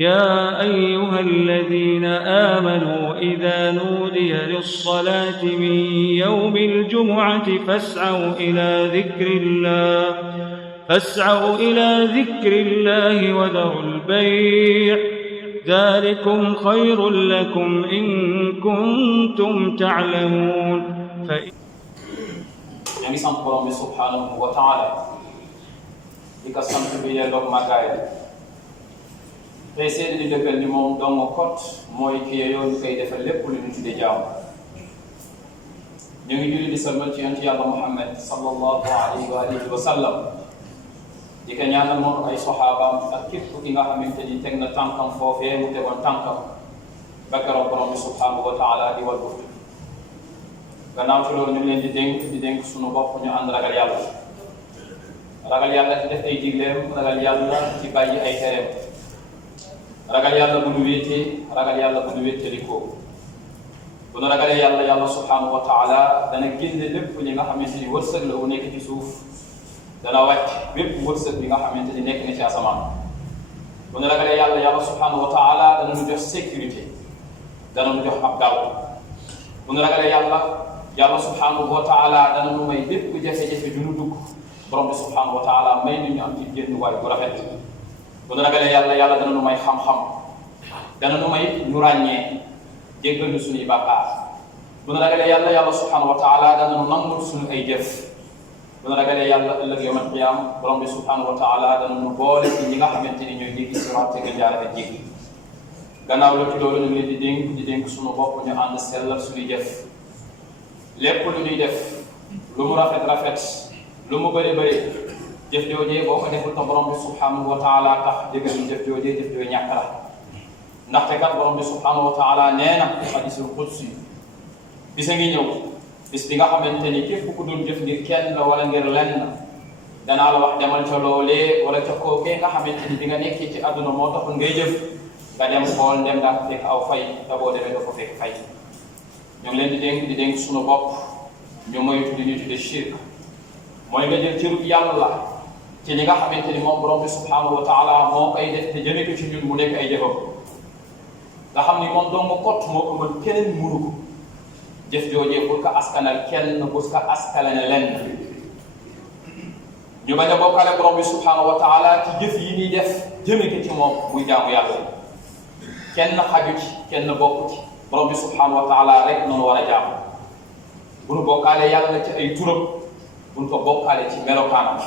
يا أيها الذين آمنوا إذا نودي للصلاة من يوم الجمعة فاسعوا إلى ذكر الله وذروا البيع ذلكم خير لكم إن كنتم تعلمون. ñangi sant borom bi subhanahu wa ta'ala di ko sant bi yelloog màggaay tey seede di dëggal ni moom dong kot mooy ki yeyoo ñu koy defal lépp lu ñu tudde jaamu. ñu ngi julli di salmal ci yonent yàlla Muhammad sallallahu alayhi wa alihi wa sallam di ko ñaanal moom ay saxaabaam ak képp ki nga xamante ni teg na tànkam foofee mu tegoon tànkam ba keroog borom bi subhanahu wa ta'ala di wal buftu. gannaaw ci loolu ñu ngi leen di dénk suñu bopp ñu ànd ragal yàlla ci def ay digleem, ragal yàlla ci bàyyi ay tereem, ragal yàlla bu ñu wéetee, ragal yàlla bu ñu wéetelikoo. bu ñu ragalee yàlla subhanahu wa ta'ala dana génne lépp li nga xamante ni wërsëg la wu nekk ci suuf, dana wàcc bépp wërsëg bi nga xamante ni nekk na ci asamaan. bu ñu ragalee yàlla subhanahu wa ta'ala dana ñu jox sécurité, dana ñu jox ab dal. bu ñu ragalee yàlla subhanahu wa ta'ala dana nu may bépp jafe-jafe ju nu dugg borom bi subhanahu wa ta'ala may ni ñu am ci génn waay bu rafet. bu nu ragalee yàlla dana nu may xam-xam, dana nu may ñu ràññee jéggal ñu suñuy bàkkaar. bu nu ragalee yàlla subhanahu wa ta'ala dana nu nangul suñu ay jëf. bu nu ragalee yàlla ëllëg yawmal qiyaam borom bi subhanahu wa ta'ala dana nu boole ci ñi nga xamante ni ñooy dégg siraat te jaare ak jéggi. gannaaw la ci loolu ñu ngi leen di dénk suñu bopp ñu ànd sellal suñuy jëf. lépp lu ñuy def lu mu rafet lu mu bëri jëf joojee boo ko deful te borom bi subhanahu wa ta'ala tax déggal ñu jëf joojee ñàkk la. ndaxte kat borom bi subhanahu wa ta'ala nee na hadiisul qudsi bisa ngi ñëw bis bi nga xamante ni képp ku doon jëf ngir kenn wala ngir lenn danaa la wax demal ca loolee wala ca kookee nga xamante ni bi nga nekkee ci àdduna moo taxul ngay jëf nga dem xool ndem daa ko fekk aw fay te boo demee doo ko fekk fay. ñu ngi leen di dénk suñu bopp ñu moytu li ñuy tudde shirk, mooy nga jël cërub yàlla ci li nga xamante ni moom borom bi subhanahu wa ta'ala moo koy def te jëme ko ci ñun mu nekk ay jëfam nga xam ni moom dong kot moo ko mën, keneen mënu ko. jëf joojee pour ko askanal kenn bu ko askanale lenn ñu bañ a bokkale borom bi subhanahu wa ta'ala ci jëf yi ñuy def jëme ko ci moom muy jaamu yàlla. kenn xaju ci kenn bokku ci. borom bi subhanahu wa ta'ala rek noonu war a jaamu. bu nu bokkaale yàlla ci ay turam, bu nu ko bokkaale ci melokaanam.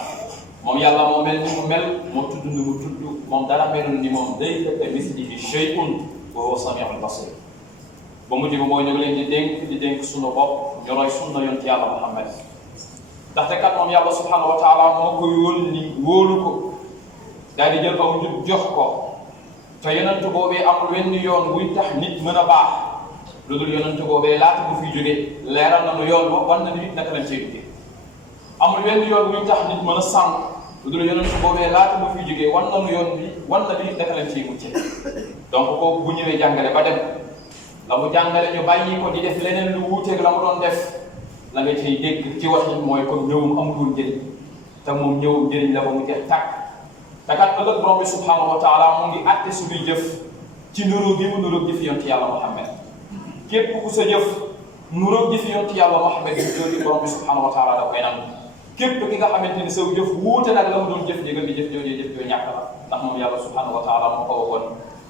moom yàlla moo mel ni mu mel, moo tudd ni mu tudd, moom dara melul ni moom laysa kamithlihi shay'un wa huwa sami'ul basir. ba mujj ba mooy ñu ngi leen di dénk sunu bopp ñu roy sunna yonent yàlla Muhammad. ndaxte kat moom yàlla subhanahu wa ta'ala moo ko yónni wóolu ko daal di jël aw njub jox ko te yonent boobee amul wenn yoon wuy tax nit mën a baax lu dul yonent boobee laata bu fiy jógee leeral na nu yoon ba wan na nit naka lañ cee duggee. amul wenn yoon wuy tax nit mën a sànq lu dul yonent boobee laata bu fiy jógee wan na nu yoon bi wan na nit naka lañ cee mucce. donc kooku bu ñëwee jàngale ba dem la mu jàngale ñu bàyyi ko di def leneen lu wuuteeg la mu doon def la nga ciy dégg ci wax mooy kon ñëwum amutul njëriñ te moom ñëwum njëriñ la ba mu jeex tàkk. te kat ëllëg borom bi subhanahu wa ta'ala mu ngi àtte suñuy jëf ci nuróog gi mu nuróog jëf yonent yàlla Muhammad. képp ku sa jëf nuróog jëf yonent yàlla Muhammad jooju borom bi subhanahu wa ta'ala da koy nangu. képp ki nga xamante ni saw jëf wuute nag la mu doon jëf jégal di jëf jooju jëf jooju ñàkk la ndax moom yàlla subhanahu wa ta'ala moo ko waxoon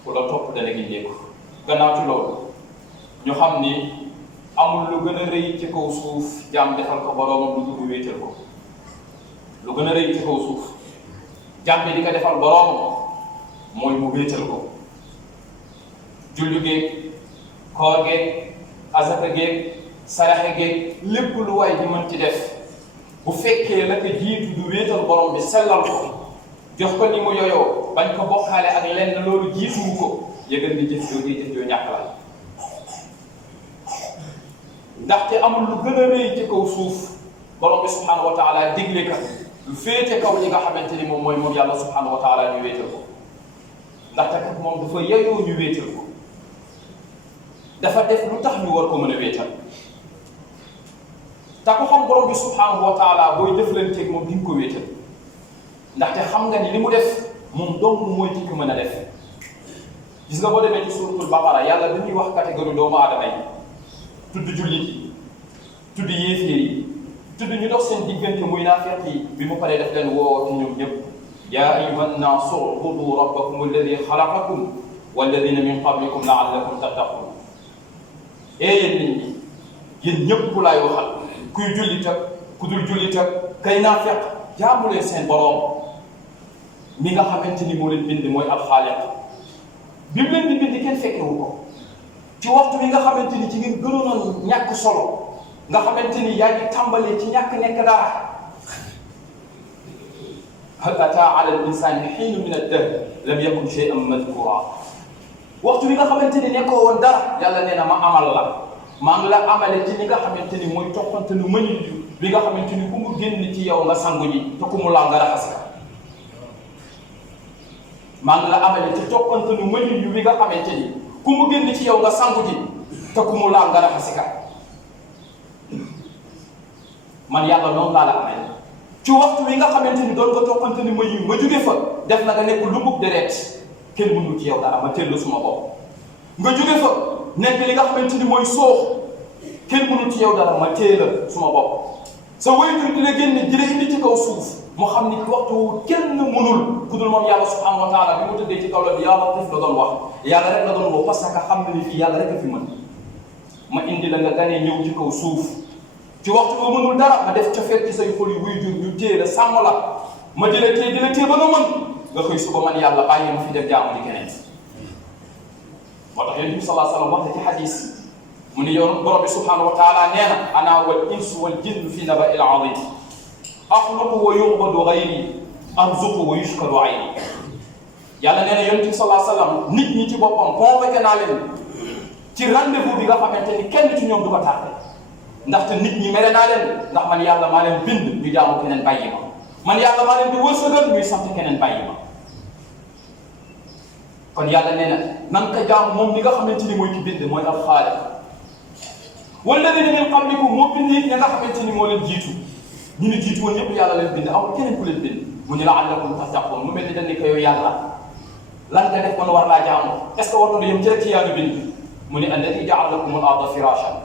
ku la topp dana gi jéego. gannaaw ci loolu ñu xam ni amul lu gën a rëy ci kaw suuf jaam defal ko boroomam lu dul wéetal ko. lu gën a rëy ci kaw suuf jaam bi di ko defal boroomam mooy mu wéetal ko. julli géeg koor géeg azaka géeg saraxe géeg lépp lu waay di mën ci def bu fekkee la ko jiitu du wéetal borom bi sellal ko jox ko ni mu yoyoo bañ ko bokkaale ak lenn loolu jiituwu ko yëgal ni jëf joo ñàkk la. ndaxte amul lu gën a rëy ci kaw suuf borom bi subhanahu wa ta'ala digle ka lu féete kaw li nga xamante ni moom mooy moom yàlla subhanahu wa ta'ala ñu wéetal ko. ndaxte kat moom dafa yeyoo ñu wéetal ko dafa def lu tax ñu war ko mën a wéetal. te ko xam borom bi subhanahu wa ta'ala booy jëflanteeg moom di nga ko wéetal ndaxte xam nga ni li mu def moom dong mooy ki ko mën a def. gis nga boo demee ci suuratul Baqara yàlla dañuy wax catégorie doomu aadama yi tudd jullit yi tudd yéeféer yi tudd ñu dox seen diggante muy naafeq yi bi mu paree def leen woo ci ñoom ñëpp yaa ayyuhan naasu u'budu rabbakum alladi xalaqakum walladina min qablikum la'allakum tattaqun yéen nit ñi yéen ñëpp ku laay waxal kuy jullit ak ku dul jullit ak kay naafeq jaamu leen seen boroom mi nga xamante ni moo leen bind mooy alxaaliq bi mu leen di bind kenn fekkewu ko ci waxtu bi nga xamante ni ci ngeen gënoon a ñàkk solo nga xamante ni yaa ngi tàmbalee ci ñàkk nekk dara hal ataa ala al-insaani hiinun min ad-dahr lam yakun shay'an madkuura waxtu bi nga xamante ni nekkoo woon dara yàlla nee na ma amal la maa ngi la amale ci li nga xamante ni mooy toppante lu mënul bi nga xamante ni ku mu génn ci yow nga sangu ji te ku mu laal nga raxas ka maa ngi la amale ci toppante lu mënul bi nga xamante ni ku mu génn ci yow nga sangu ji te ku mu laal nga raxas ka man yàlla noonu laa la amee ci waxtu wi nga xamante ni doon nga toppante ni ma jóge fa def na nga nekk lu mbug deret kenn mënul ci yow dara ma teel suma bopp nga jóge fa nekk li nga xamante ni mooy soox kenn mënul ci yow dara ma teel suma bopp sa waajur di la génne di la indi ci kaw suuf mu xam ni waxtu kenn mënul ku dul moom yàlla subhanahu wa taala bi mu tëddee ci kaw la bi yàlla def la doon wax yàlla rek la doon wax parce que xam na ni fii yàlla rek a fi mën ma indi la nga ganee ñëw ci kaw suuf ci waxtu boo mënul dara ma def cofeet ci say xol yi wuy jur ñu téye la sàmm la ma di la téye ba nga mën nga xëy suba man yàlla bàyyi ma fi def jaamu di keneen moo tax yonent bi sallallahu alayhi wa sallam wax na ci hadis mu ni yoon borom bi subhanahu wa taala nee na ana wal insu wal jinnu fi naba'il azim axluqu wa yu'badu ghayri arzuqu wa yushkaru ayni yàlla nee na yonent bi sallallahu alayhi wa sallam nit ñi ci boppam convoqué naa leen ci rendez-vous bi nga xamante ni kenn ci ñoom du ko tardé ndaxte nit ñi mere naa leen ndax man yàlla maa leen bind ñu jaamu keneen bàyyi ma man yàlla maa leen di wërsëgal ñuy sant keneen bàyyi ma kon yàlla nee na nan ka jaamu moom mi nga xamante ni mooy ki bind mooy alxaaliq walladina min qablikum moo bind it ña nga xamante ni moo leen jiitu ñu ne jiitu woon ñëpp yàlla leen bind amul keneen ku leen bind mu ñu la'allakum tattaqun mu mel ni dañ ni ko yow yàlla lan nga def kon war laa jaamu est ce que war na yem ci rek ci yaa ngi bind mu ne alladi ja'ala lakum al-arda firashan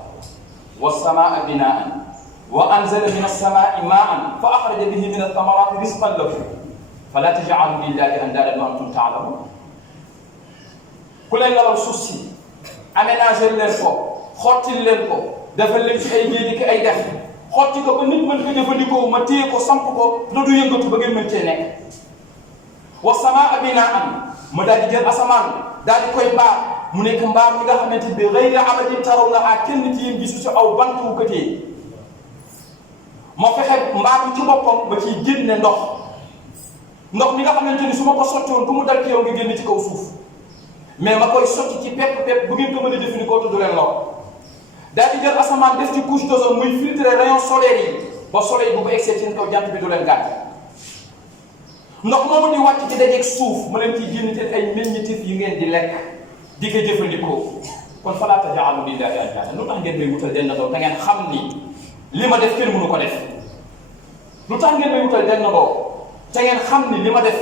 was-samaa binaan wa anzala min as-samaa'i maa'an fa axraja bihi min ath-thamaraati rizqan lakum fala taj'alu lillahi andaadan wa antum ta'lamuun ku leen lalal suuf si aménager leen ko xottil leen ko defal leen ci ay géej gi ay dex xotti ko ba nit mën ko jëfandikoo ma téye ko samp ko te du yëngatu ba ngeen mën cee nekk was-samaa'a binaa'an ma daal di jël asamaan daal di koy mbaar mu nekk mbaar mi nga xamante bi ghayri amadin tarawnahaa kenn ci yéen gisu ci aw bant wu ko téye ma fexe mbaar mi ci boppam ma ciy génne ndox mi nga xamante ni su ma ko sotti woon bu mu dal ci yow nga génn ci kaw suuf mais ma koy sotti ci pepp bu ngeen ko mën a jëfandikoo te du leen lor daal di jël asamaan def ci couche d'ozone muy filtrer rayon solaire yi ba soleil bu ko egsee seen kaw jant bi du leen gaañ ndox moomu di wàcc ci dajeeg suuf ma leen ciy génn te ay meññeef yu ngeen di lekk di ko jëfandikoo kon falaa taj'alu lillahi andaadan lu tax ngeen may wutal den na doon te ngeen xam ni li ma def kenn mënu ko def lu tax ngeen may wutal den na doon te ngeen xam ni li ma def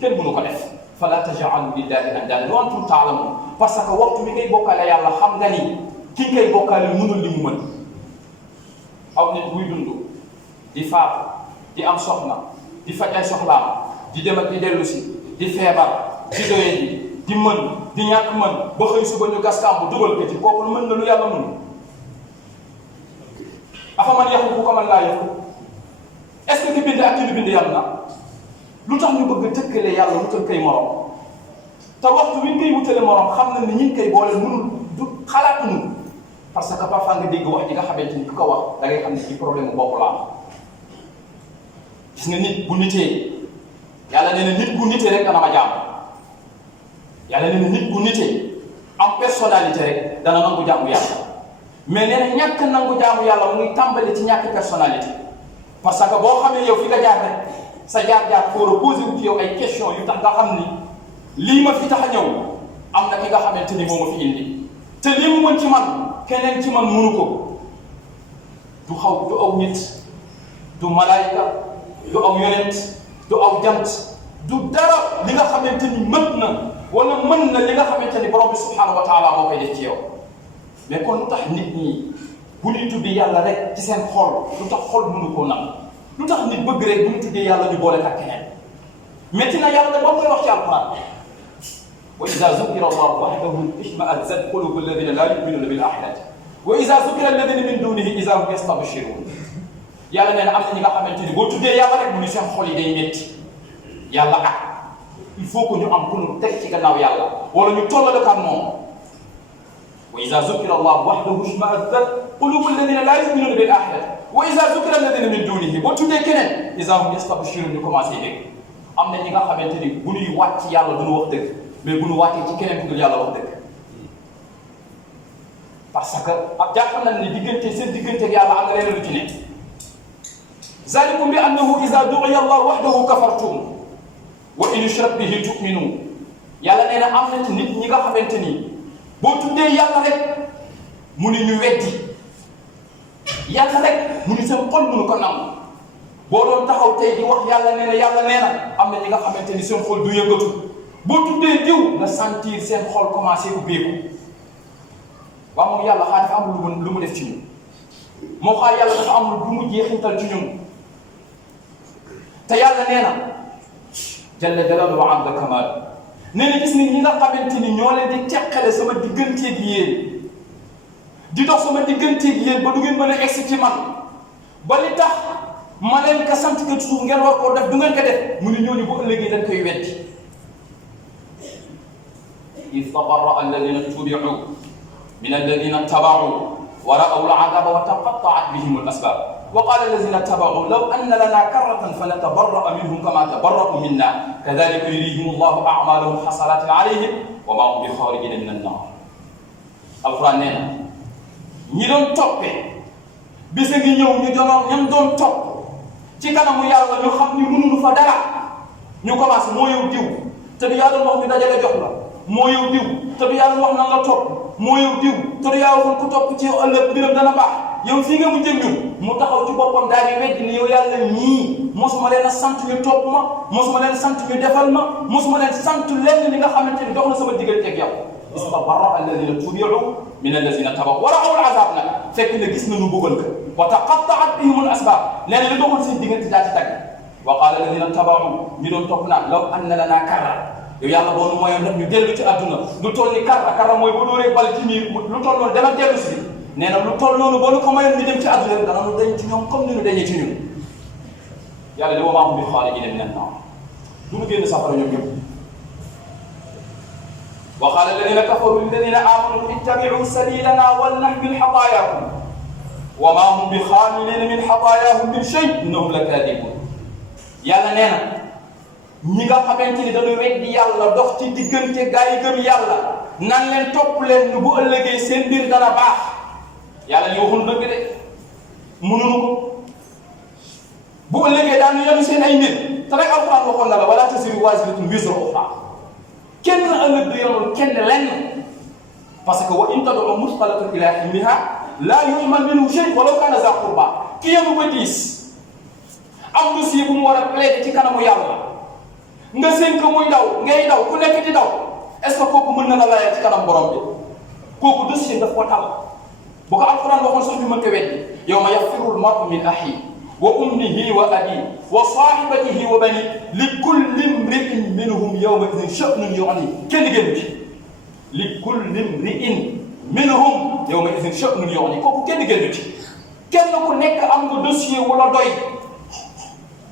kenn mënu ko def falaa taj'alu lillahi andaadan wa antum ta'lamuun parce que waxtu bi ngay bokkaale yàlla xam nga ni ki ngay bokkaale mënul li mu mën aw nit buy dund di faatu di am soxna di faj ay soxlaam di dem ak di dellu si di feebar di doye di mën di ñàkk mën ba xëy suba ñu gas kàmb dugal ko ci kooku mën na lu yàlla mën afaman yaxluqu kaman laa yaxluqu est ce que ki bind ak ki ñu bind yàlla na lu tax ñu bëgg tëkkale yàlla wutal koy morom te waxtu wi ñu koy wutale morom xam na ni ñi ngi koy boole mënul du xalaatuñu parce que parfois nga dégg wax ji nga xamante ni ku ko wax da ngay xam ne ci problème bu bopp la am gis nga nit bu nitee yàlla nee na nit bu nitee rek dana ma jaam yàlla nee na nit bu nitee am personnalité rek dana nangu jaamu yàlla mais nee na ñàkk nangu jaamu yàlla mu ngi tàmbali ci ñàkk personnalité parce que boo xamee yow fi nga jaar rek sa jaar-jaar pour reposer wu ci yow ay question yu tax nga xam ni lii ma fi tax a ñëw am na ki nga xamante ni moo ma fi indi te lii mu mën ci man keneen ci man mënu ko du aw nit du malaayika du aw yonent du aw jant du dara li nga xamante ni mët na wala mën na li nga xamante ni borom bi subhanahu wa taala moo koy def ci yow mais kon lu tax nit ñi bu ñuy tuddee yàlla rek ci seen xol lu tax xol mënu koo nangu lu tax nit bëgg rek bu ñu tuddee yàlla ñu boole ak keneen métti na yàlla ba koy wax ci alquran wa iza zukira allahu wahdahu ishma'azzat qulubu alladhina la yu'minuna bil akhirati wa iza zukira alladhina min dunihi iza hum yastabshirun yàlla nee na am na ñi nga xamante ni boo tuddee yàlla rek mu ni seen xol yi day métti yàlla ak il faut que ñu am ku ñu teg ci gannaaw yàlla wala ñu tollale ak moom wa iza zukira allahu wahdahu ishma'azzat qulubu alladhina la yu'minuna bil akhirati wa iza zukira alladhina min dunihi boo tuddee keneen iza hum yastabshirun ñu commencé dégg am na ñi nga xamante ni bu ñuy wàcc ci yàlla duñu wax dëgg mais bu ñu wàccee ci keneen ku dul yàlla wax dëgg parce que ak jàpp nañ ni diggante seen diggante ak yàlla am na leneen lu ci nekk zalikum bi annahu iza du'iya allah wahdahu kafartum wa in yushrak bihi tu'minu yàlla nee na am na ci nit ñi nga xamante ni boo tuddee yàlla rek mu ni ñu weddi yàlla rek mu ni seen xol mënu ko nangu boo doon taxaw tey di wax yàlla nee na am na ñi nga xamante ni seen xol du yëngatu boo tuddee diw nga sentir seen xol commencé ubbeeku waaw moom yàlla xaa dafa am lu mu def ci ñun moo xaa yàlla dafa am lu mu jeexintal ci ñun te yàlla nee na jalla jalaaluhu wa azza kamaaluhu nee na gis ni ñi nga xamante ni ñoo leen di teqale sama digganteeg yéen di dox sama digganteeg yéen ba du ngeen mën a egsi ci man ba li tax ma leen ka sant ka suuf ngeen war koo def du ngeen ko def mu ni ñooñu bu ëllëgee dañ koy weddi إذ تبرأ الذين اتبعوا من الذين اتبعوا ورأوا العذاب وتقطعت بهم الأسباب وقال الذين اتبعوا لو أن لنا كرة فنتبرأ منهم كما تبرأوا منا كذلك يريهم الله أعمالهم حسرات عليهم وما هم بخارجين من النار القرآن nee na ñi doon toppee bis a ngi ñëw ñu ñam doon topp ci kanamu yàlla ñu xam ni mënuñu fa dara ñu commencé moo yow diw te du yaa doon wax ñu dajale jox la moo yow diw te du yàlla wax na nga topp moo yow diw te du yaa waxoon ku topp ci yow ëllëg mbiram dana baax yow fii nga mu jëg mu taxaw ci boppam daal di weddi ni yow yàlla ñii mosuma leen a sant ñu topp ma mosuma leen sant ñu defal ma mosuma leen sant lenn li nga xamante ni dox na sama diggante ak yow istabarra alladina tubiu min alladina tabaw wa ra'aw al-azab nag fekk ne gis nañu bëggal ko wa taqatta'at bihim al-asbab nee na li doxul seen diggante daa ci tagg wa qala alladina tabaw ñi doon topp naan law anna lana karra yow yàlla boo nu mooyoon nag ñu dellu ci àdduna lu toll ni karra mooy bu dóoree bal ci nii lu toll noonu dama dellu si nee na lu toll noonu boo nu ko mayoon ñu dem ci àdduna dana nu dañ ci ñoom comme ni ñu dañee ci ñun yàlla li wa maa hum bi xaarijiina mina n-naar du ñu génn safara ñoom ñëpp wa qaala alladina kafaru lilladina amanu ittabi'u sabilana wal nahmil xataayaakum wa maa hum bi xaamiliina min xataayaahum min shay innahum la kaadibuun yàlla nee na ñi nga xamante ni dañu weddi yàlla dox ci diggante gaa yi gëm yàlla nan leen topp leen nu bu ëllëgee seen mbir dana baax yàlla ni waxul dëgg de mënuñu ko bu ëllëgee daanu yenu seen ay mbir te rek alxuraan waxoon na la wala taziru waaziratun wizra uxraa kenn ëllëg du yenul kenn lenn parce que wa in tad'u musqalatun ila himliha laa yuhmal minhu shay walaw kaana za qurba ki yenu ba diis am dossier bu mu war a plaider ci kanamu yàlla nga seen ko muy daw ngay daw ku nekk di daw est-ce que kooku mën na la layal ci kanam borom bi kooku dossier daf ko tal bu ko alquran waxoon sax ñu mën ko weddi yawma yafiru al-mar'u min akhihi wa ummihi wa abihi wa sahibatihi wa banihi li kulli imri'in minhum yawma idhin sha'nun yughnihi kenn génn ci li kulli imri'in minhum yawma idhin sha'nun yughnihi kooku kenn génn ci kenn ku nekk am nga dossier wala doy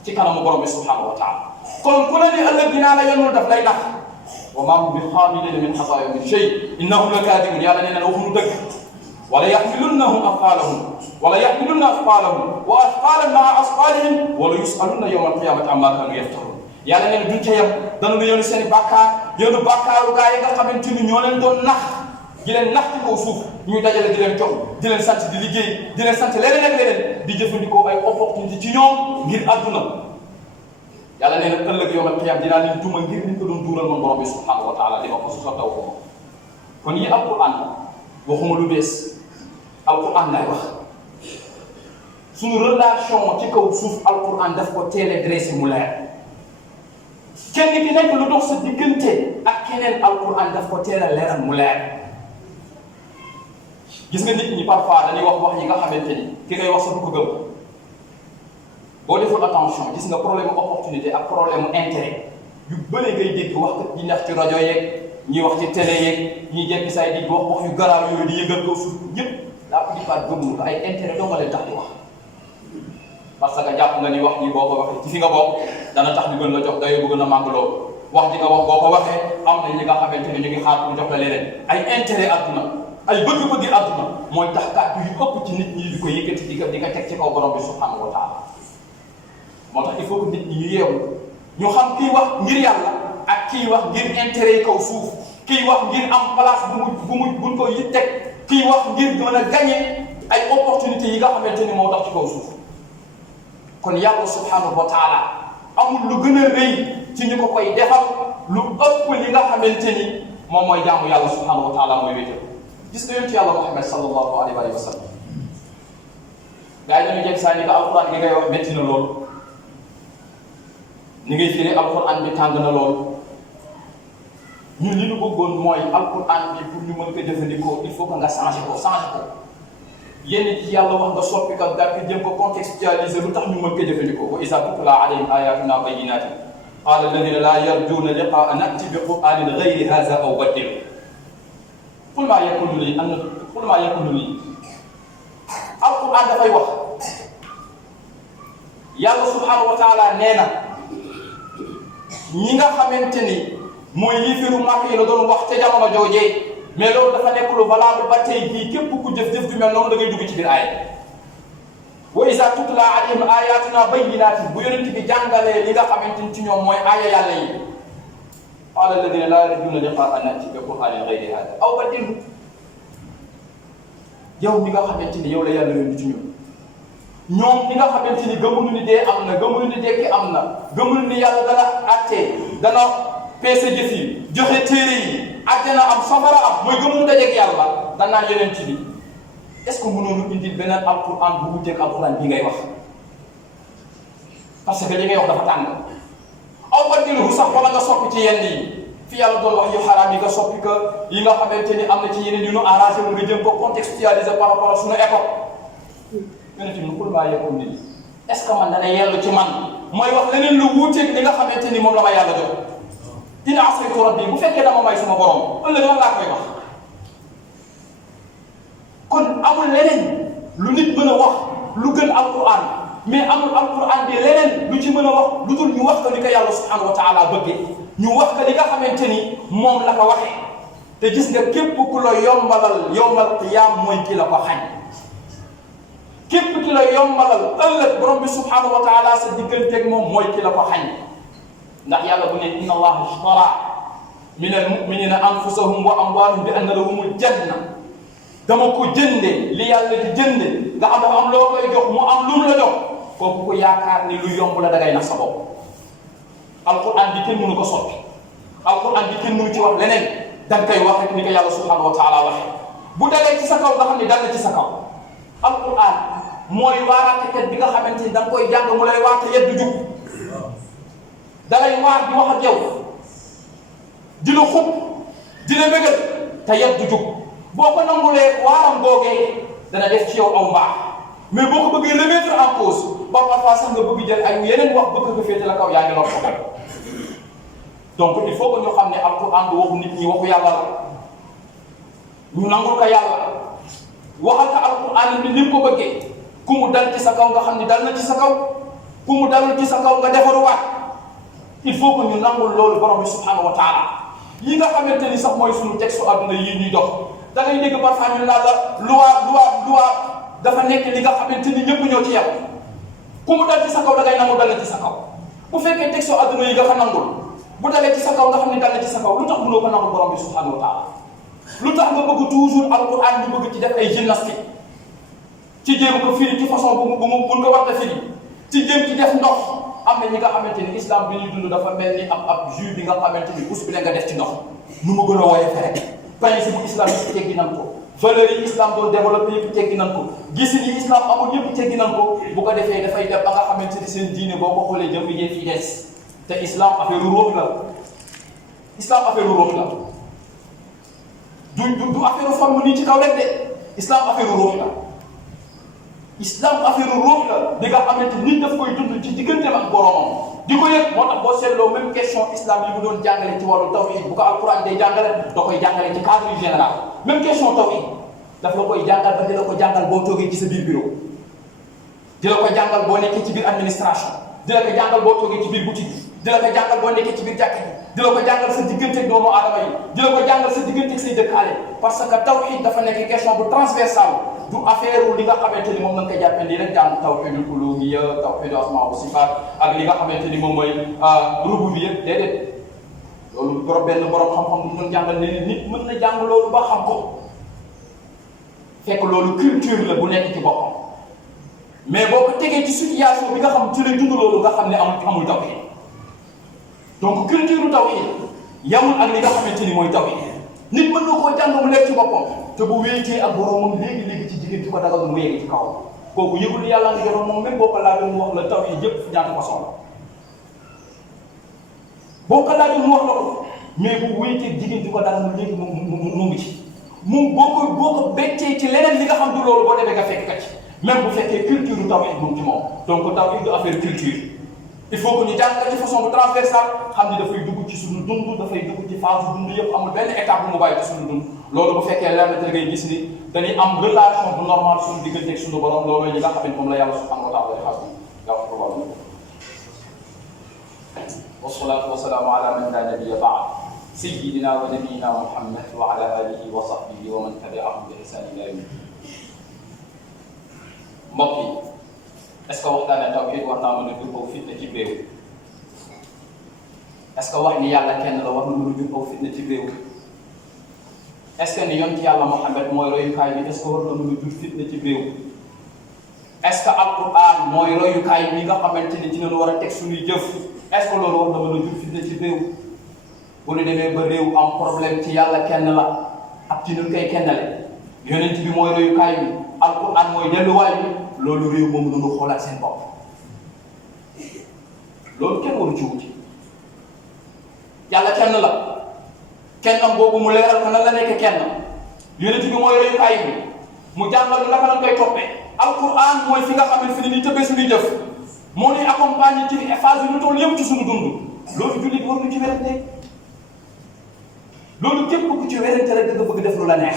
ci kanamu borom bi subhanahu wa ta'ala kon ku la ni ëllëg dinaa la yónnul daf lay nax wa maa hum bi xaamiliina min xataayaahum min shay innahum la kaadibuun yàlla nee na waxuñu dëgg wala yaxmilunnahum afqaalahum wala yaxmilunna afqaalahum wa afqaalan maa asqaalihim wala yusalunna yawma alqiyaamati ammaa kaanu yaftaruun yàlla nee na duñ ca yem danu la yónni seen i bàkkaar yónnu bàkkaaru gaa yi nga xamante ni ñoo leen doon nax di leen nax ci kaw suuf ñuy dajale di leen jox di leen sant di liggéey di leen sant leneen ak leneen di jëfandikoo ay opportunité ci ñoom ngir àdduna yàlla nee na ëllëg yawmal qiyaam dinaa leen duma ngir niñ ko doon duural man borom bi subhanahu wa taala di ma ko su sa taw ko kon yi alquran waxuma lu bees alquran lay wax suñu relation ci kaw suuf alquran daf ko teel a dressé mu leer kenn ki nekk lu dox sa diggante ak keneen alquran daf ko teel a leeral mu leer. gis nga nit ñi parfois dañuy wax yi nga xamante ni ki ngay wax sa du ko gëm boo deful attention gis nga problème opportunité ak problème intérêt yu bëri ngay dégg wax kat ñi ndax ci rajo yeeg ñi wax ci télé yeeg ñi jekki say di wax yu garaaw yooyu di yëngal ko suuf ñëpp la plupart gëmul ko ay intérêt doo nga leen tax di wax. parce que jàpp nga ni wax ni boo ko waxee ci fi nga bokk dana tax ñu gën la jox dayoo bu gën a màgg loolu wax di nga wax boo ko waxee am na ñi nga xamante ni ñu ngi xaar pour jox la leneen ay intérêt àdduna ay bëgg-bëggi àdduna mooy tax kàddu yu ëpp ci nit ñi di ko yëkkati di ko teg ci kaw borom bi subhanahu wa taala. moo tax il faut que nit ñi ñu yeewu ñu xam kii wax ngir yàlla ak kii wax ngir intérêt yi kaw suuf kii wax ngir am place buñ ko yi teg kii wax ngir mën a gagner ay opportunités yi nga xamante ni moo tax ci kaw suuf. kon yàlla subhanahu wa taala amul lu gën a rëy ci ñu ko koy defal lu ëpp li nga xamante ni moom mooy jaamu yàlla subhanahu wa taala mooy wéetal. gis nga yonent yàlla Muhammad sallallahu alayhi wa sallam gars yi dañuy jeg saa ni ko alquran gi ngay wax métti na lool ni ngay firi alquran bi tàng na lool ñun li ñu bëggoon mooy alquran bi pour ñu mën ko jëfandikoo il faut que nga changé ko yenn ci yàlla wax nga soppi ko gàtt jëm ko contextualiser lu tax ñu mën ko jëfandikoo wa iza tutla alayhim ayatuna bayyinatin qala alladhina la yarjuna liqa'a na'ti bi qur'anin ghayri hadha aw baddil qul ma yakunu li alquran dafay wax yàlla subhanahu wa taala nee na ñi nga xamante ni mooy yéefiru Màkka yi la doon wax ca jamono joojee mais loolu dafa nekk lu valable ba tey jii képp ku jëf-jëf ju mel noonu da ngay dugg ci biir aaya wa iza tutla alayhim ayatuna bayyinatin bu yonent bi jàngalee li nga xamante ni ci ñoom mooy aaya yàlla yi qala alladhina la yarjuna liqa'a na'ti bi qur'anin ghayri hadha aw baddilhu yow ñi nga xamante ni yow la yàlla yónni ci ñoom ñi nga xamante ni gëmuñu ni dee am na gëmuñu ni dekki am na gëmuñu ni yàlla dana àttee dana peese jëf yi joxe téere yi àjjana am safara am mooy gëmuñu dajeeg yàlla dan naan yonent bi est-ce que mënoonu indil beneen alquran bu wuteeg alquran bi ngay wax parce que li ngay wax dafa tàng aw baddilhu sax wala nga soppi ci yenn yi fi yàlla doon wax yu xaraam yi nga soppi que yi nga xamante ni am na ci yeneen yu nu arrangé wu nga jëm ko contextualiser par rapport à suñu époque yonent bi qul maa yakunu lii est-ce que man dana yellu ci man mooy wax leneen lu wuuteeg li nga xamante ni moom la ma yàlla jox in asaytu rabbi bu fekkee dama may sama borom ëllëg lan laa koy wax kon amul leneen lu nit mën a wax lu gën alquran mais amul alquran bi leneen lu ci mën a wax lu dul ñu wax ko ni ko yàlla subhanahu wa taala bëggee ñu wax ko li nga xamante ni moom la ko waxee te gis nga képp ku la yombalal yowmal qiyaam mooy ki la ko xañ képp ki la yombalal ëllëg borom bi subhanahu wa taala sa digganteeg moom mooy ki la ko xañ ndax yàlla bu ne inna allaha ishtara min almuminina anfusahum wa amwalahum bi anna lahumul janna dama ko jënde li yàlla di jënde nga am loo koy jox mu am lu mu la jox kooku ko yaakaar ni lu yomb la dangay nax sa bopp alquran bi kenn mënu ko soppi alquran bi kenn mënu ci wax leneen danga koy wax rek ni ko yàlla subhanahu wa taala waxe bu dalee ci sa kaw nga xam ne dal na ci sa kaw alquran mooy waaraatekat bi nga xamante ni da nga koy jàng mu lay waate yeddu jub da lay waar di wax ak yow di la xub di la bégal te yeddu jub boo ko nangulee waaram googee dana def ci yow aw mbaax mais boo ko bëggee remettre en cause ba parfois sax nga bëgg jël ay yeneen wax bëgg nga féete la kaw yaa ngi lor ko donc il faut que ñu xam ne alquran du waxu nit ñi waxu yàlla la ñu nangul ko yàlla waxal ko alquran bi ni mu ko bëggee ku mu dal ci sa kaw nga xam ni dal na ci sa kaw ku mu dalul ci sa kaw nga defaruwaat il faut que ñu nangul loolu borom bi subhanahu wa taala yi nga xamante ni sax mooy suñu texte adduna yii ñuy dox da ngay dégg parfois ñu naan la loi dafa nekk li nga xamante ni ñëpp ñoo ci yem ku mu dal ci sa kaw da ngay nangu dal na ci sa kaw bu fekkee texte adduna yi nga fa nangul bu dalee ci sa kaw nga xam ne dal na ci sa kaw lu tax mënoo ko nangul borom bi subhanahu wa taala lu tax nga bëgg toujours alquran ñu bëgg ci def ay gymnastique ci jéem ko firi ci façon bu mun ko war a firi ci jéem ci def ndox am na ñi nga xamante ni islam bi ñuy dund dafa mel ni ab jus bi nga xamante ni us bi la nga def ci ndox nu ma gën a wooyee fere principe bu islam yëpp teggi nan ko valeurs yi islam doon développé yëpp teggi nan ko gisin yi islam amul yëpp teggi nan ko bu ko defee dafay def ba nga xamante ni seen diine boo ko xoolee jëm yi fi des te islam affaire ruux la islam affaire ruux la du affaire forme nii ci kaw rek de islam affaire ruux la islam affaire ruux la di nga xamante nit daf koy dund ci digganteem ak boromam di ko yëg moo tax boo seetloo même question islam yi mu doon jàngale ci wàllu tawhid bu ko alquran day jàngale da koy jàngale ci cadre général même question tawhid daf la koy jàngal ba di la ko jàngal boo toogee ci sa biir bureau di la ko jàngal boo nekkee ci biir administration di la ko jàngal boo toogee ci biir boutique di la ko jàngal boo nekkee ci biir jàkka ji di la ko jàngal sa digganteeg doomu aadama yi di la ko jàngal sa digganteeg say dëkkaale parce que tawhid dafa nekk question bu transversale du affaire li nga xamante ni moom nga koy jàppee nii rek jàng tawhidul uluhiyya tawhidu asmaa wa sifaat ak li nga xamante ni moom mooy rububiyya déedéet loolu benn borom xam-xam bu doon jàngal ne nit mën na jàng loolu ba xam ko fekk loolu culture la bu nekk ci boppam mais boo ko tegee ci situation bi nga xam ci lay dund loolu nga xam ne amul tawhid donc culture tawhid yamul ak li nga xamante ni mooy tawhid nit mën na koo jàng mu lekk ci boppam te bu wéetee ak boromam léegi ci jigéen ci ko dagal mu yegg ci kaw kooku yëgul yàlla nga yoroon moom même boo ko laajoon mu wax la tawhid yëpp fi ñaata façon la boo ko laajoon mu wax la ko mais bu wéetee jigéen ci ko dagal léegi mu ngi ci moom boo ko beccee ci leneen li nga xam du loolu boo demee nga fekk ci même bu fekkee culture tawhid moom ci moom donc tawhid du affaire culture il faut que ñu jàng ci façon bu transversale xam ni dafay dugg ci suñu dund dafay dugg ci phase dund yëpp amul benn étape bu mu bàyyi ci suñu dund loolu bu fekkee leer na te ngay gis ni dañuy am relation bu normal suñu digganteeg suñu borom loolu ñi nga xam ne moom la yàlla subhanahu wa taala di xam yàlla ko wàllu wasalaatu wasalaamu ala man la nabiyya ba'd sayyidina wa nabiyyina Muhammad wa ala alihi wa sahbihi wa man tabi'ahum bi ihsan ila yawm mbokk yi est-ce que waxtaanee tawhid war naa mën a jur aw fitna ci réew est-ce que wax ni yàlla kenn la war na mën a jur aw fitna ci réew est-ce que ni yonent yàlla Muhammad mooy royukaay bi est-ce que war na mën a jur fitna ci réew est-ce que alquran mooy royukaay bi nga xamante ni ci lañu war a teg suñuy jëf est-ce que loolu war na mën a jur fitna ci réew bu ñu demee ba réew am problème ci yàlla kenn la ak ci ñu koy kennale yonent bi mooy royukaay bi alquran mooy delluwaay bi loolu réew moom mënuñu xoolaat seen bopp loolu kenn waru ci wuti yàlla kenn la kennam boobu mu leeral ko nan la nekk kenn yonent bi mooy royukaay bi mu jàngal naka lañ koy toppee alquran mooy fi nga xam ne fi ni tëbbee suñuy jëf moo ñuy accompagner ci phase yu ñu toll yëpp ci suñu dund loolu jullit war ñu ci werante loolu képp ku ci werante rek da nga bëgg def lu la neex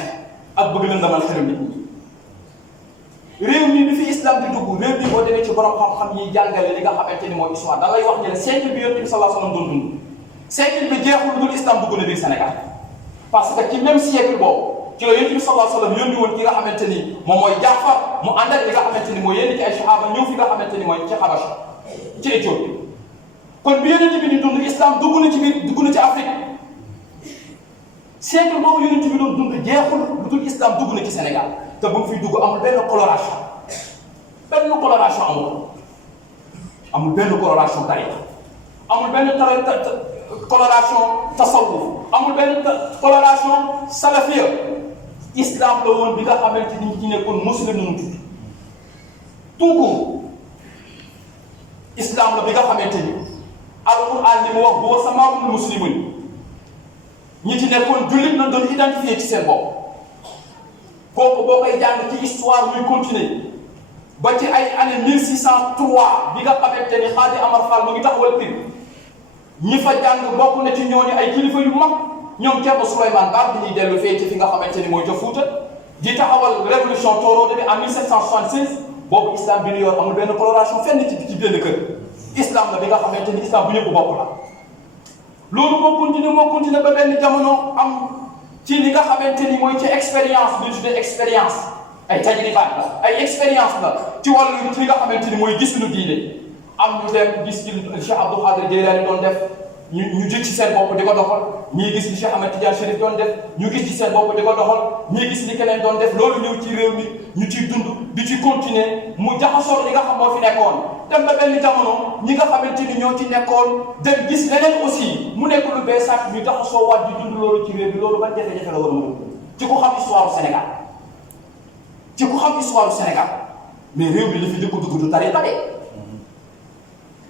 ak bëgg na ndamal xelam nit ñi réew mi bi fi islam di dugg réew mi boo demee ci borom xam-xam yi jàngale li nga xamante ni mooy histoire da lay wax ne la siècle bi yonent bi sallallahu alayhi wasallam doon dund siècle bi jeexul dul islam dugg na biir Sénégal parce que ci même siècle boobu ci la yonent bi sallallahu alayhi wasallam yónni woon ki nga xamante ni moom mooy Jaafar mu ànd ak li nga xamante ni mooy yenn ci ay sahaaba ñëw fi nga xamante ni mooy ci Habasha ci Éthiopie kon bi yonent bi di dund islam dugg na ci biir dugg na ci Afrique siècle boobu yonent bi doon dund jeexul lu dul islam dugg na ci Sénégal te bu mu fiy dugg amul benn coloration amul benn coloration tariqa amul benn coloration tasawuf amul benn coloration salafiya islam la woon bi nga xamante ni ci nekkoon muslim nu tudd tout court islam la bi nga xamante ni alquran li mu wax bu wasamaa'ul muslimin ñi ci nekkoon jullit na doon identifié ci seen bopp kooku boo koy jàng ci histoire muy continuer ba ci ay année 1603 bi nga xamante ni Xaadi Amar Fall mu ngi taxawal Pire ñi fa jàng bokk na ci ñooñu ay kilifa yu mag ñoom Thierno Souleymane Ba bi ñuy dellu fee ci fi nga xamante ni mooy ca Fuuta di taxawal révolution Torodo bi en 1776 boobu islam bi ñu yor amul benn coloration fenn ci benn kër islam la bi nga xamante ni islam bu ñëpp bokk la loolu moo continuer ba benn jamono am ci li nga xamante ni mooy ci expérience bi ñu tuddee expérience ay tajribaat la ay expérience la ci wàllu li nga xamante ni mooy gis lu diine am ñu dem gis ci Cheikh Abdou Khadir Jeylaani doon def ñu jël ci seen bopp di ko doxal ñii gis li Cheikh Ahmed Tidiane Chérif doon def ñu gis ci seen bopp di ko doxal ñii gis li keneen doon def loolu ñëw ci réew mi ñu ciy dund di ci continuer mu jaxasoo li nga xam moo fi nekkoon dem ba benn jamono ñi nga xamante ni ñoo ci nekkoon dem gis leneen aussi mu nekk lu beesaat ñu jaxasoo waat di dund loolu ci réew mi loolu ban jafe-jafe la war a mën ci ku xam histoire Sénégal ci ku xam histoire Sénégal mais réew mi la fi dëkk dugg du tariqa de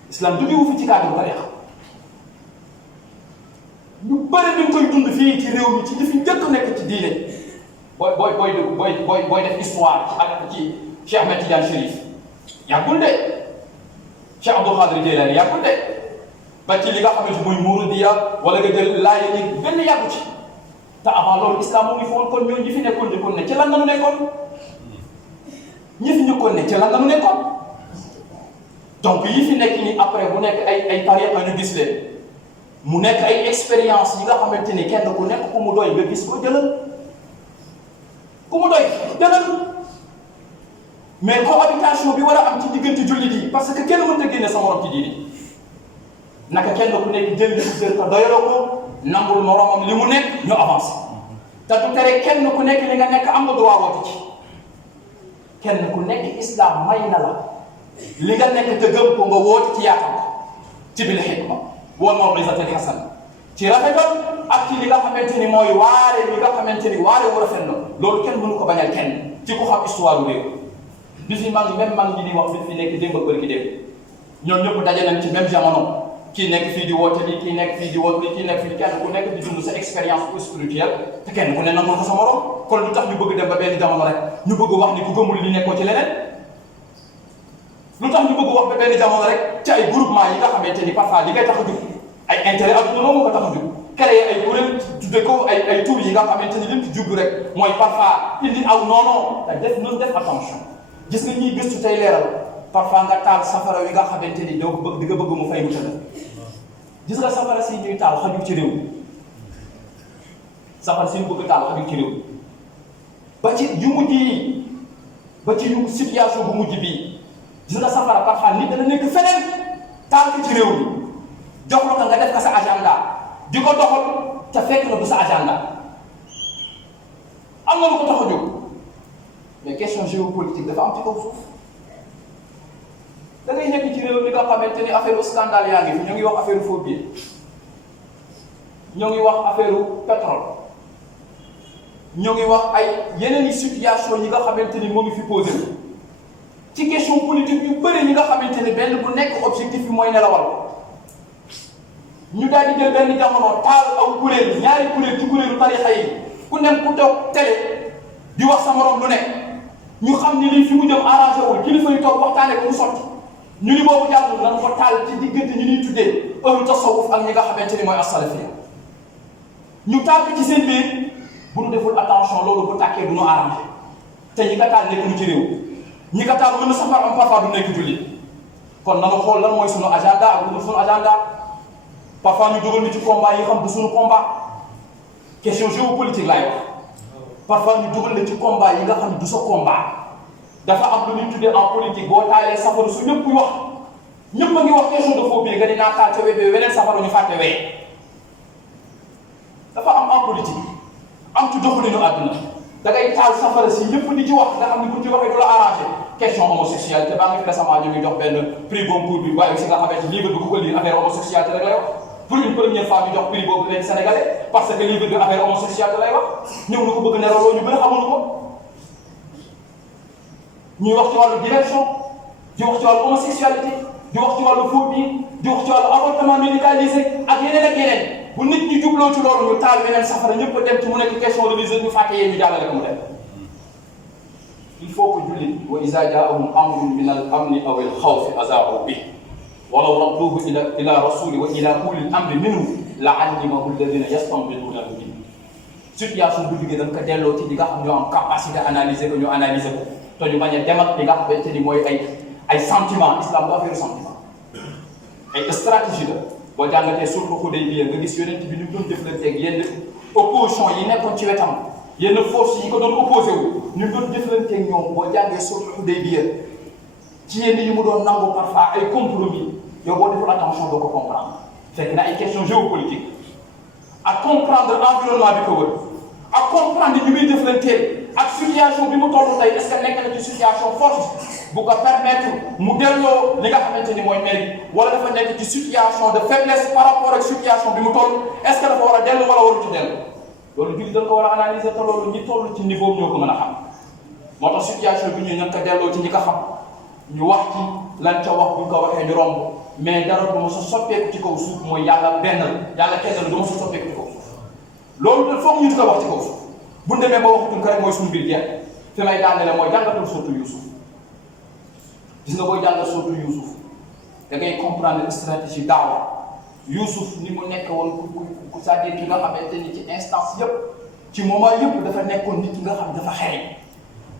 islam jógewu fi ci cadre tariqa bëri bi koy dund fii ci réew mi ci li fi njëkk nekk ci diine booy def histoire ci ak ci Cheikh Ahmed Tidiane Chérif yàggul de Cheikh Abdou Khadir Jilani yàggul de ba ci li nga xamante muy Mouridiya wala nga jël laaya ni benn yàggu ci te avant loolu islam mu ngi foon kon ñoo ñi fi nekkoon njëkkoon ne ci lan la ñu nekkoon ñi fi njëkkoon ne ci lan la ñu nekkoon donc yi fi nekk ni après bu nekk ay tariqa ñu gis leen mu nekk ay expérience yi nga xamante ni kenn ku nekk ku mu doy nga gis ko jëlal ku mu doy jëlal mais cohabitation bi war a am ci diggante jullit yi parce que kenn mënta génne sa morom ci diini naka kenn ku nekk jël li mu jël te doyaloo ko nangul moromam li mu nekk ñu avancé te du tere kenn ku nekk li nga nekk am nga droit woote ci kenn ku nekk islam may na la li nga nekk te gëm ko nga woote ci yaatal ci bil hikma wal maw'izatil hasana ci rafetal ak ci li nga xamante ni mooy waare li nga xamante ni waare wu rafet na loolu kenn mënu ko bañal kenn ci ko xam histoire réew bi fi mag même mag ñi di wax fi nekk démb ak bërki démb ñoom ñëpp daje nañ ci même jamono kii nekk fii di woote nii kii nekk fii di woote nii kii nekk fii kenn ku nekk di dund sa expérience spirituelle te kenn ku ne nangul ko sa morom kon lu tax ñu bëgg dem ba benn jamono rek ñu bëgg wax ni ku gëmul li nekkoo ci leneen lu tax ñu bëgg wax ba benn jamono rek ci ay groupement yi nga xamante ni parfois li ngay tax a jug ay intérêt ak moom moo ko tax a jug créer ay kuréel tudde ko ay tur yi nga xamante ni lim ci jublu rek mooy parfois indi aw non te def noonu def attention gis nga ñuy gëstu tey leeral parfois nga taal safara wi nga xamante ni doo bëgg di nga bëgg mu fay mu tëdd gis nga safara si ñuy taal xajul ci réew safara si ñu bëgg taal xajul ci réew ba ci yu mujj yi ba ci yu situation bu mujj bii gis nga safara parfois nit dana nekk feneen taal ko ci réew mi jox la ko nga def ko sa agenda di ko doxal te fekk na du sa agenda am na lu ko tax a jóg mais question géopolitique dafa am ci kaw suuf da ngay nekk ci réew mi nga xamante ni affaire scandale yaa ngi fi ñu ngi wax affaire faux billets ñoo ngi wax affaire pétrole ñoo ngi wax ay yeneen i situation yi nga xamante ni moo ngi fi posé ci question politique yu bëri yi nga xamante ni benn bu nekk objectif bi mooy nelawal ñu daal di jël benn jamono taal aw kuréel ñaari kuréel ci kuréelu tarixa yi ku nekk ku toog télé di wax sa morom lu nekk ñu xam ni lii fi mu jëm arrangé wul kilifa yi toog waxtaane ko mu sotti ñu ni boobu jàll nan ko taal ci diggante ñu ñuy tuddee heure tasawuf ak ñi nga xamante ni mooy as-salafiyya ñu taal ci seen biir bu ñu deful attention loolu bu tàkkee du ñu arrangé te ñi ka taal nekk ñu ci réew ñi ka taal mën na safar am parfois du nekk jullit kon nanu xool lan mooy sunu agenda ak lu sunu agenda parfois ñu dugal ñu ci combat yi xam du sunu combat question géopolitique laay wax parfois ñu dugal la ci combat yi nga xam du sa combat dafa am lu ñuy tuddee en politique boo taalee safara su ñëpp wax ñëpp a ngi wax question de phobie nga di naa taal ca wee weneen safara ñu fàtte wee dafa am en politique am ci doxalinu àdduna da ngay taal safara si ñëpp di ci wax nga xam ni bu ci waxee du la arrangé question homosexualité baa ngi fi récemment ñu ngi jox benn prix Goncourt bi waaye si nga xamante livre bi ku ko lire affaire homosexualité rek lay wax pour une première fois ñu jox prix boobu leen sénégalais parce que livre bi affaire homosexualité lay wax ñëw na ko bëgg ne loolu ñu bëri xamuñu ko ñuy wax ci wàllu diversion di wax ci wàllu homosexualité di wax ci wàllu phobie di wax ci wàllu avortement médicalisé ak yeneen ak yeneen bu nit ñi jubloo ci loolu ñu taal yeneen safara ñëpp a dem ci mu nekk question religieuse ñu fàtte yee ñu jàllale ko mu dem il faut que jullit wa iza jaahum amrun min al amni aw al xawfi azaa'u bihi walaw radduuhu ila rasuli wa ila ulil amri minhum la alimahu alladina yastanbituunahu minhum situation bu jógee dañ ko delloo ci ñi nga xam ñoo am capacité analyser ko ñu analyser ko te ñu bañ a dem ak li nga xamante ni mooy ay sentiment islam du affaire sentiment ay stratégie la boo jàngatee sulhu Hudaybiya nga gis yonent bi ñu doon jëflanteeg yenn opposition yi nekkoon ci wetam yenn force yi ko doon opposé wu ñu doon jëflanteeg ñoom boo jàngee sulhu Hudaybiya ci yenn yi mu doon nangu parfois ay compromis yow boo deful attention doo ko comprendre fekk na ay question géopolitique ak comprendre environnement bi ko wër ak comprendre ñu muy jëflanteel ak situation bi mu toll tey est-ce que nekk na ci situation forte bu ko permettre mu delloo li nga xamante ni mooy mairie wala dafa nekk ci situation de faiblesse par rapport ak situation bi mu toll est-ce que dafa war a dellu wala waru ci dellu loolu jullit dañ ko war a analyser te loolu ñi toll ci niveau ñoo ko mën a xam moo tax situation bi ñu ñan ko delloo ci ñi ko xam ñu wax ci lan ca wax buñ ko waxee ñu romb mais dara du ma sa soppeeku ci kaw suuf mooy yàlla benn la yàlla kenn la du ma sa soppeeku ci kaw suuf loolu de foog ñu di ko wax ci kaw suuf bu demee ba waxatuñ ko rek mooy suñu biir jeex fi may daanele mooy jàngatul surtout Youssouf gis nga booy jàngal surtout Youssouf da ngay comprendre stratégie daawa Youssouf ni mu nekk woon ku c'est-à-dire ki nga xamante ni ci instance yëpp ci moment yëpp dafa nekkoon nit ki nga xam dafa xereñ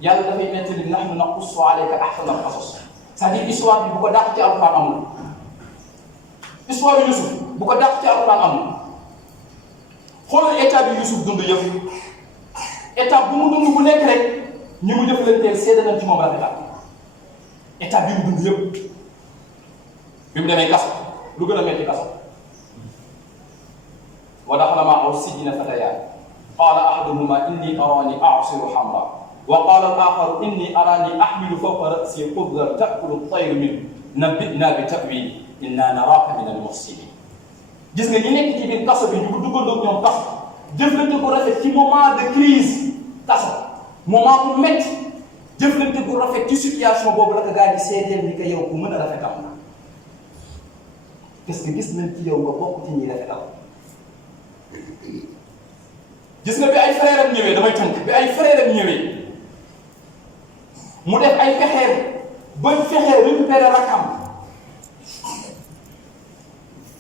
yàlla dafay nettali nahnu naqussu alayka ahsana al-qasas c'est-à-dire histoire bi bu ko dàq ci alxuraan amul histoire bi Youssouf bu ko dàq ci alxuraan amul xoolal état bi Youssouf dund yëpp état bu mu dund bu nekk rek ñi mu jëflanteel seede nañ ci moom rafetal état bi mu dund yëpp bi mu demee kaso lu gën a metti kaso wa daxala ma'ahu sijna fatayaan qaala ahaduhuma inni araani a'siru xamra wa qaala al-aaxaru inni araani axmilu fawqa ra'si xubzan ta'kulu at-tayru minhu nabbi'naa bi ta'wiilihi innaa naraaka mina al-muhsiniin gis nga ñi nekk ci biir kaso bi ñu ko duggandoo ñoom kaso jëflante bu rafet ci moment de crise kaso moment bu métti jëflante bu rafet ci situation boobu la ko gaa yi seedeel ni que yow ku mën a rafetal na parce que gis nañ ci yow nga bokk ci ñuy rafetal gis nga bi ay frère am ñëwee damay tënk bi ay frère am ñëwee mu def ay fexeem ba fexee récupérer rakkam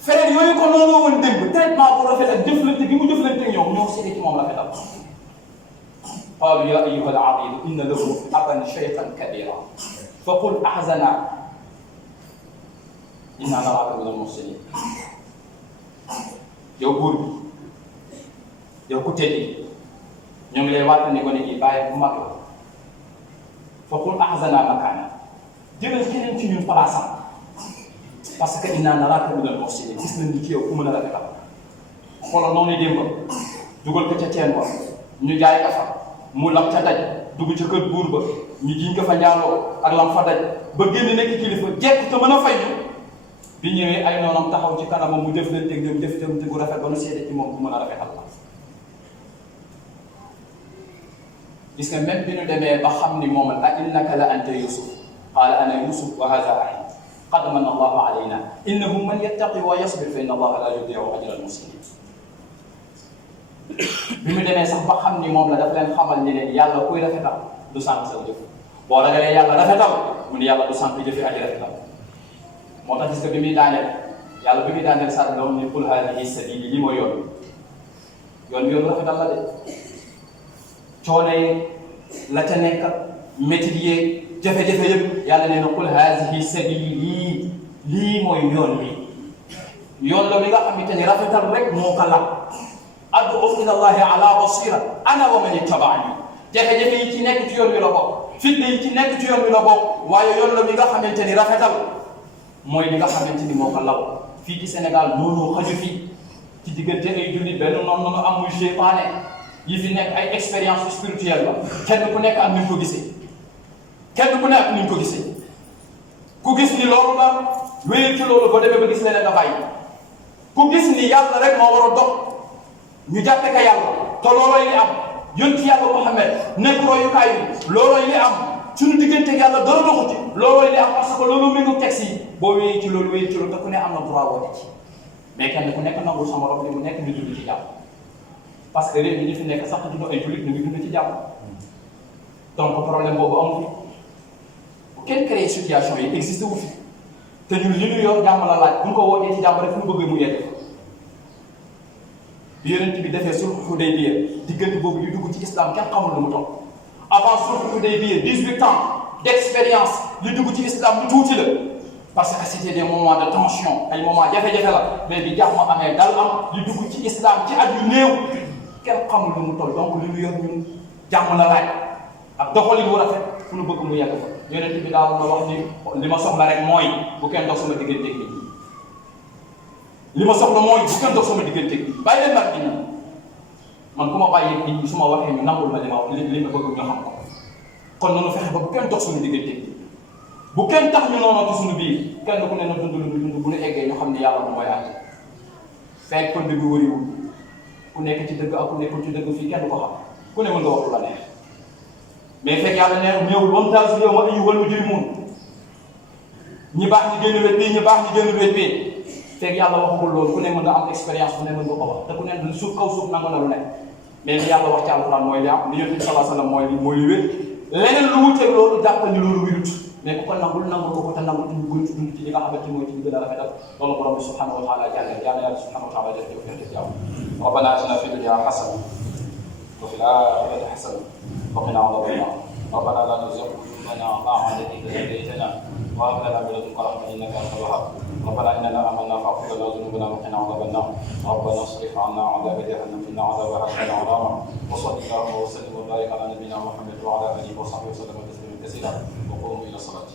frère yooyu ko noonu woon démb traitement bu rafet ak jëflante bi mu jëflante ñoom ñoo seede ci moom rafetal qaalu yaa ayyuha al-aziiz inna lahu aban shaykhan kabiira fa qul ahzanaa innaa naraaka mina al-muhsiniin yow buur bi yow ku teddi ñoo ngi lay waat ni gone gi bàyyi bu mag la fa qul ahzanaa makaana jëlal keneen ci ñun palaasam parce que innaa naraaka mina al-muhsiniin gis nañ ni ci yow ku mën a rafetal xoolal noonu démb dugal ko ca teen ba ñu jaay ka fa mu lam ca daj dugg ca kër buur ba ñu jiñ ko fa njaaloo ak lam fa daj ba génn nekk kilifa jekk te mën a fay bi ñëwee ay noonam taxaw ci kanamam mu jëflanteeg ñoom jëflante gu rafet ba nu seede ci moom bu mën a rafetal la gis nga même bi ñu demee ba xam ni moom a innaka la anta Yusuf qaala ana Yusuf wa haadha axi qad manna Allahu alaynaa innahu man yattaqi wa yasbir fa inna Allaha laa yudii'u ajra al-muhsiniin bi mu demee sax ba xam ni moom la daf leen xamal ni leen yàlla kuy rafetal du sànq sa jëf boo ragalee yàlla rafetal mu ni yàlla du sànq jëfi aji rafetal moo tax gis nga bi muy daaneel yàlla bi muy daaneel sax doon ni qul haadihi sabiili li mooy yoon rafetal la de coono yi la ca nekk métit yeeg jafe-jafe yëpp yàlla nee na qul haadihi sabiili lii mooy yoon la mi nga xamante ni rafetal rek moo ko lal ad'u ila Allahi ala basira ana wa man ittaba'ani jafe-jafe yi ci nekk ci yoon wi la bokk fitna yi ci nekk ci yoon wi la bokk waaye yoon la mi nga xamante ni rafetal mooy li nga xamante ni moo ko law fii ci Sénégal noonu xaju fii ci diggante ay jullit benn noonu am muy seytaane yi fi nekk ay expérience spirituelle la kenn ku nekk ak ni ñu ko gisee kenn ku nekk ak ni ñu ko gisee ku gis ni loolu la wéyal ci loolu ba demee ba gis leneen nga bàyyi ku gis ni yàlla rek moo war a dox ñu jàppe ka yàlla te loolooy li am yonti yàlla Muhammad nekk royukaay yi loolooy li am suñu diggante yàlla dara doxu ci loolooy li am parce que loolu méngoog texte yi boo wéyee ci loolu te ku ne am na droit woote ci mais kenn ku nekk nangul sama rob li mu nekk ñu dund ci jàmm parce que réew mi ñu fi nekk sax dund ay jullit ñu ngi dund ci jàmm donc problème boobu amu fi bu kenn créé situation yi existé wu fi te ñun li ñu yor jàmm la laaj bu ñu ko wootee ci jàmm rek fu ñu bëgg mu yegg bi yonent bi defee sulhu Hudaybiya diggante boobu yu dugg ci islam kenn xamul lu mu toll avant sulhu Hudaybiya 18 ans d'expérience li dugg ci islam lu tuuti la parce que c'était des moments de tension ay moments jafe-jafe la mais bi jàmm amee dal am li dugg ci islam ci at yu néew kenn xamul lu mu toll donc li ñu yor ñun jàmm la laaj ak doxalin wu rafet fu ñu bëgg mu yegg fa yonent bi daal na wax ni li ma soxla rek mooy bu kenn dox sama diggante nit ñi li ma soxla mooy bu kenn dox sama diggante bi bàyyi leen mag ñi man ku ma bàyyi nit ñi su ma waxee ñu nangul ma li ma bëgg ñu xam ko kon noonu fexe ba bu kenn dox suñu diggante bi bu kenn tax ñu noonu ci suñu biir kenn ku ne na dund lu dund bu ñu eggee ñu xam ne yàlla moom mooy àtte fekk kon bi wëriwul ku nekk ci dëgg ak ku nekkul ci dëgg fii kenn du ko xam ku ne mën nga wax lu la neex mais fekk yàlla neex ñëwul ba mu taal si yow ma ayyuhal mujrimuun ñi baax ñi génn wet bii ñi baax ñi génn wet bii fekk yàlla waxagul loolu ku ne mën nga am expérience ku ne mën nga ko wax te ku ne suuf kaw suuf nangu na lu ne mais li yàlla wax ci alquran mooy li am li yonent bi sallallahu alayhi wasallam mooy li wér leneen lu wuteeg loolu jàppal ni loolu wérut mais ku ko nangul ko te nangul ci gën ci dund ci li nga xamante mooy ci li gën a rafetal loolu borom bi subhanahu wa taala jàngal yàlla subhanahu wa taala def ci def jàmm rabbana atina fi dunya hasana wa fil akhirati hasana wa qina adhaban nar rabbana la tuzigh qulubana ba'da idh hadaytana wa hab lana min ladunka rahmatan innaka antal wahhab ربنا اننا امنا فاغفر لنا ذنوبنا وقنا عذاب النار ربنا اصرف عنا عذاب جهنم ان عذابها كان غراما وصل اللهم وسلم وبارك على نبينا محمد وعلى اله وصحبه وسلم تسليما كثيرا وقوموا الى الصلاه